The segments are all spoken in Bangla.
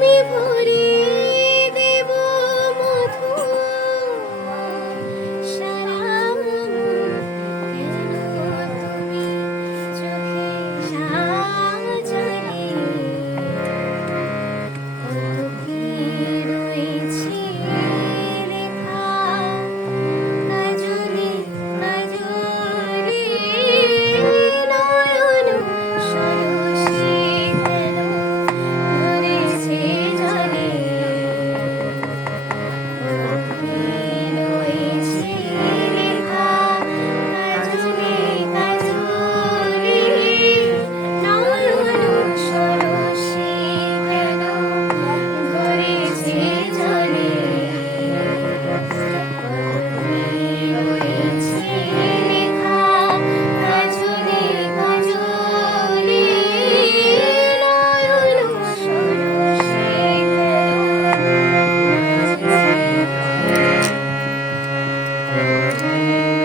me for Música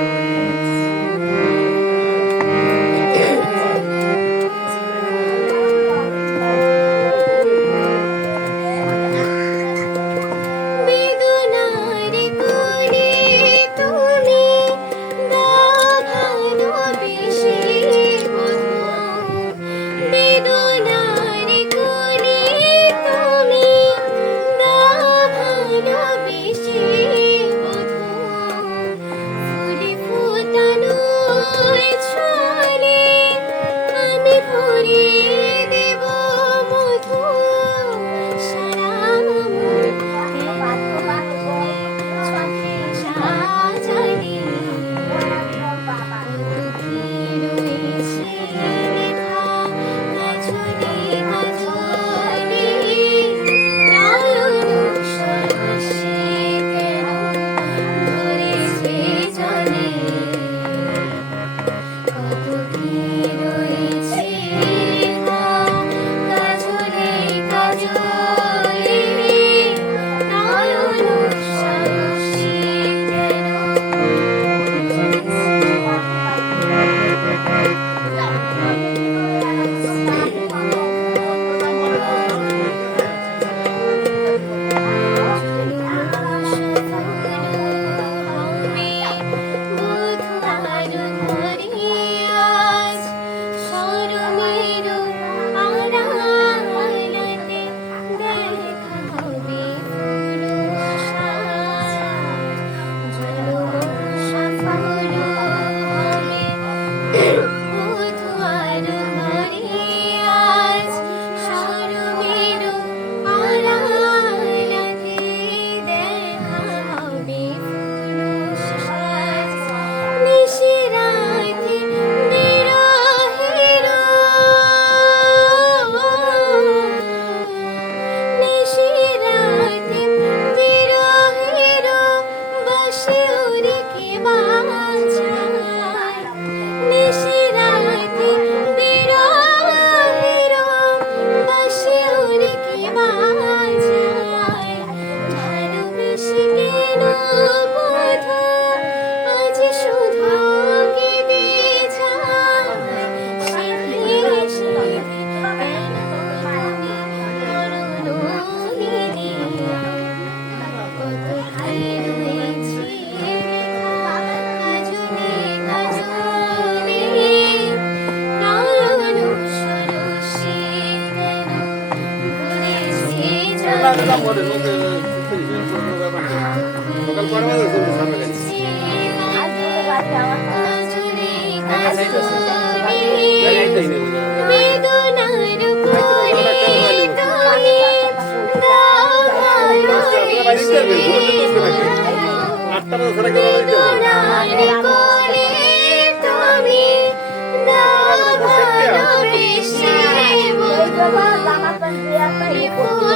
আটটা সারা কেউ বাড়ি যাবে তুমি